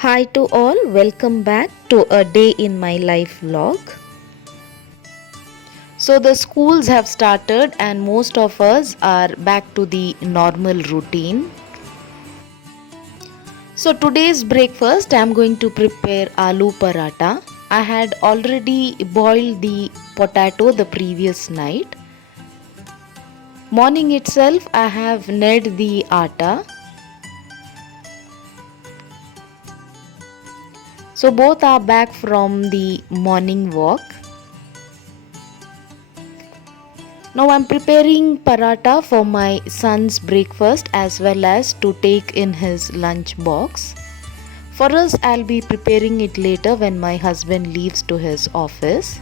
Hi to all, welcome back to a day in my life vlog. So, the schools have started, and most of us are back to the normal routine. So, today's breakfast I'm going to prepare aloo paratha. I had already boiled the potato the previous night. Morning itself, I have knead the atta. So, both are back from the morning walk. Now I'm preparing paratha for my son's breakfast as well as to take in his lunch box. For us, I'll be preparing it later when my husband leaves to his office.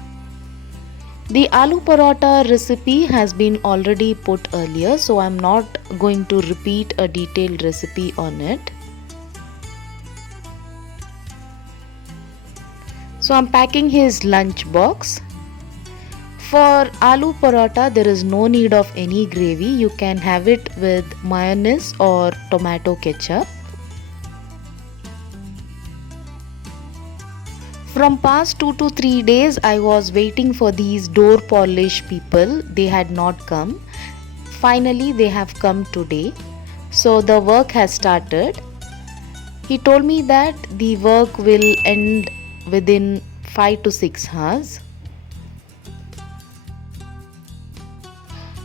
The aloo paratha recipe has been already put earlier, so I'm not going to repeat a detailed recipe on it. So I'm packing his lunch box. For aloo paratha, there is no need of any gravy. You can have it with mayonnaise or tomato ketchup. From past 2 to 3 days, I was waiting for these door polish people. They had not come. Finally, they have come today. So the work has started. He told me that the work will end within 5 to 6 hours.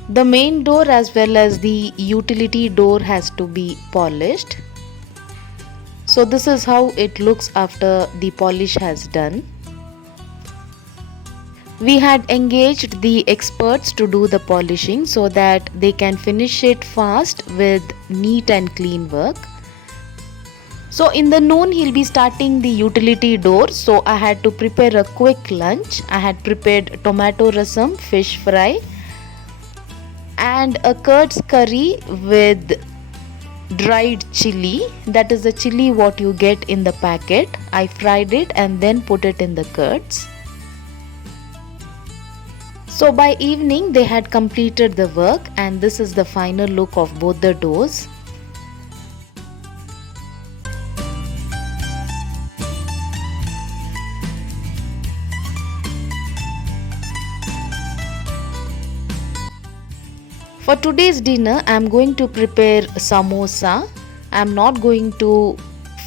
The main door as well as the utility door has to be polished. So this is how it looks after the polish has done. We had engaged the experts to do the polishing so that they can finish it fast with neat and clean work. So in the noon he'll be starting the utility door, so I had to prepare a quick lunch. I had prepared tomato rasam, fish fry and a curds curry with dried chili. That is the chili what you get in the packet. I fried it and then put it in the curds. So by evening they had completed the work and this is the final look of both the doors. For today's dinner, I am going to prepare samosa. I am not going to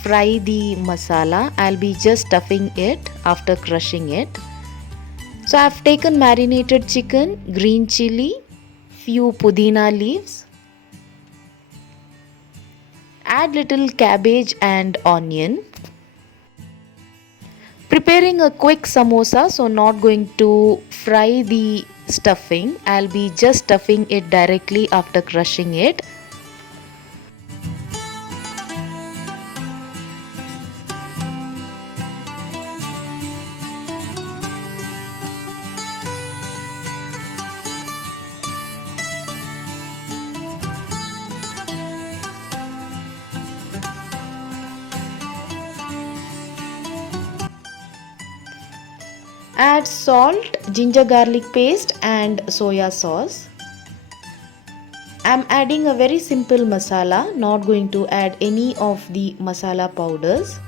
fry the masala. I'll be just stuffing it after crushing it. So I have taken marinated chicken, green chili, few pudina leaves. Add little cabbage and onion. Preparing a quick samosa, so not going to fry the stuffing. I'll be just stuffing it directly after crushing it. Add salt, ginger garlic paste and soya sauce. I'm adding a very simple masala, not going to add any of the masala powders.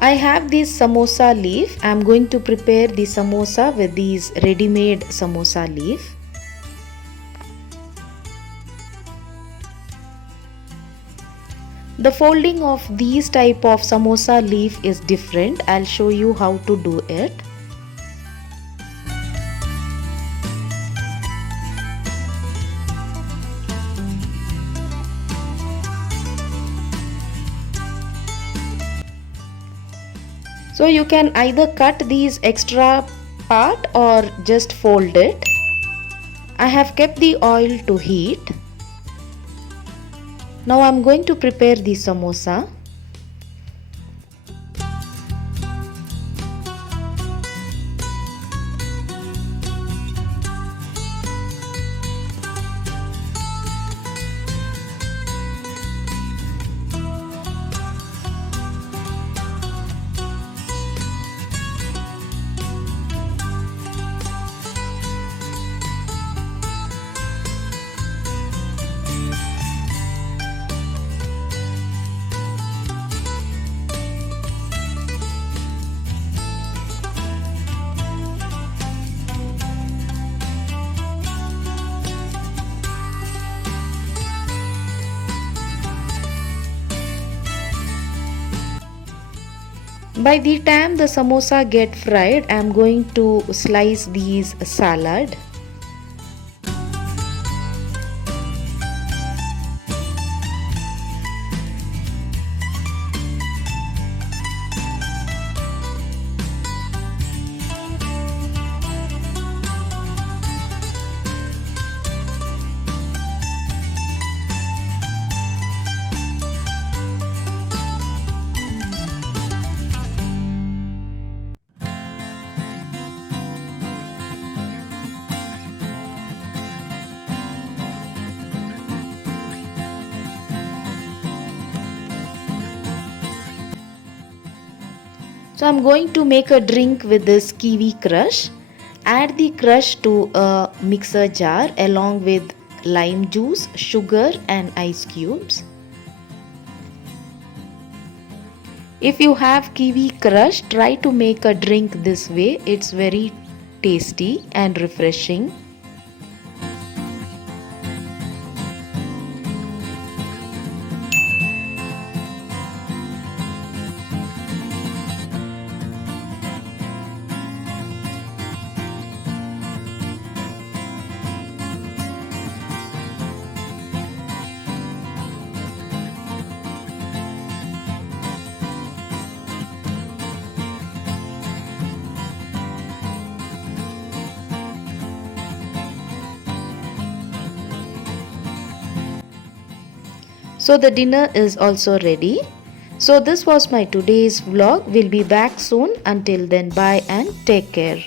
I have this samosa leaf. I'm going to prepare the samosa with these ready-made samosa leaf. The folding of these type of samosa leaf is different. I'll show you how to do it. So you can either cut these extra part or just fold it. I have kept the oil to heat. Now I'm going to prepare the samosa. By the time the samosa get fried, I am going to slice these salad. So I'm going to make a drink with this kiwi crush. Add the crush to a mixer jar along with lime juice, sugar and ice cubes. If you have kiwi crush, try to make a drink this way. It's very tasty and refreshing. So the dinner is also ready. So this was my today's vlog. We'll be back soon. Until then, bye and take care.